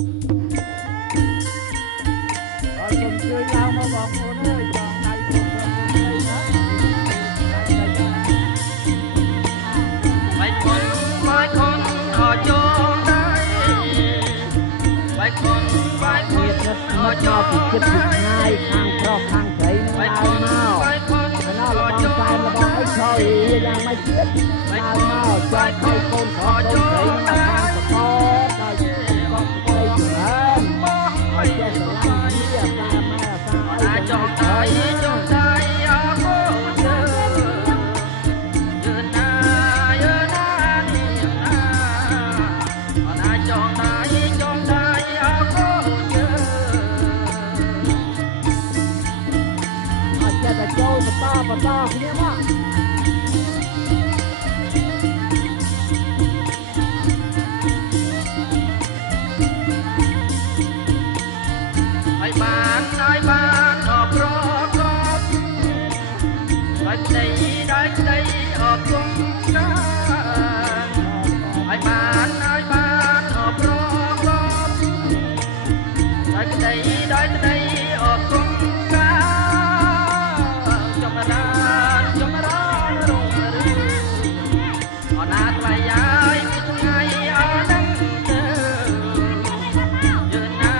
ខ្ញុំជួយឡើងមកបងប្អូនអើយចង់ដៃខ្ញុំទៅណាបាយខុនអរជងដៃបាយខុនអរជងពីចិត្តពីថ្ងៃខាងប្រុសខាងស្រីនឹងឡើងមកបាយខុនអរជងតែរបស់ឲ្យឆយយ៉ាងមិនទៀតឡើងមកចាច់ឲ្យកូនខកូនស្រីនឹងបានសកលដល់បងស្រីច្រើនឲ្យចេះស្រឡាញ់គ្នាតាមម៉ែអាសាឲ្យចង់ដៃអរគុណយឺណានេះអណាចង់ដៃអរគុណអត់ចេះតែចូលបន្តគ្នាមកបានអបរកបដោយក្តីអបគុំកាឲ្យបានអបរកបដោយក្តីអបគុំកាចម្រើនរងឬអនាថ្លៃហើយពីថ្ងៃអដឹងទៅយឺណា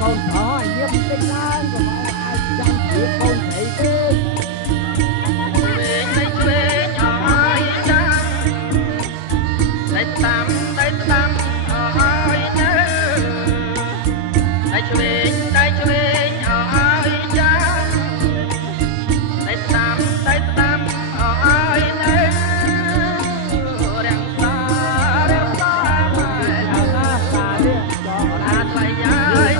កូនថយយាមតិចឡើងកុំឲ្យចាំជាកូនស្រីទេឆ្វេងអស់ឲ្យចាំដៃតាមអស់ឲ្យនៅដៃឆ្វេងអស់ឲ្យចាំដៃតាមអស់ឲ្យនៅរាំងសាណាថ្លៃហើយ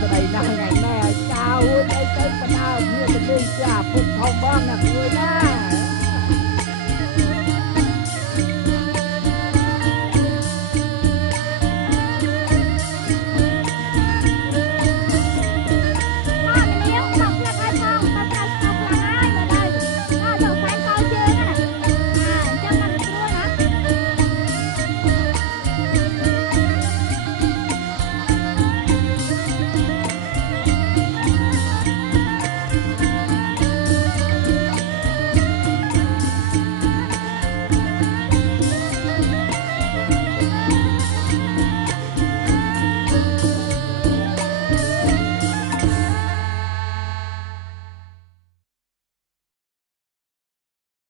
ស្ដីណាស់ថ្ងៃណែចៅអីទៅបណ្ដាគ្នាទៅលេងចាពុកធំបងណាគួយណា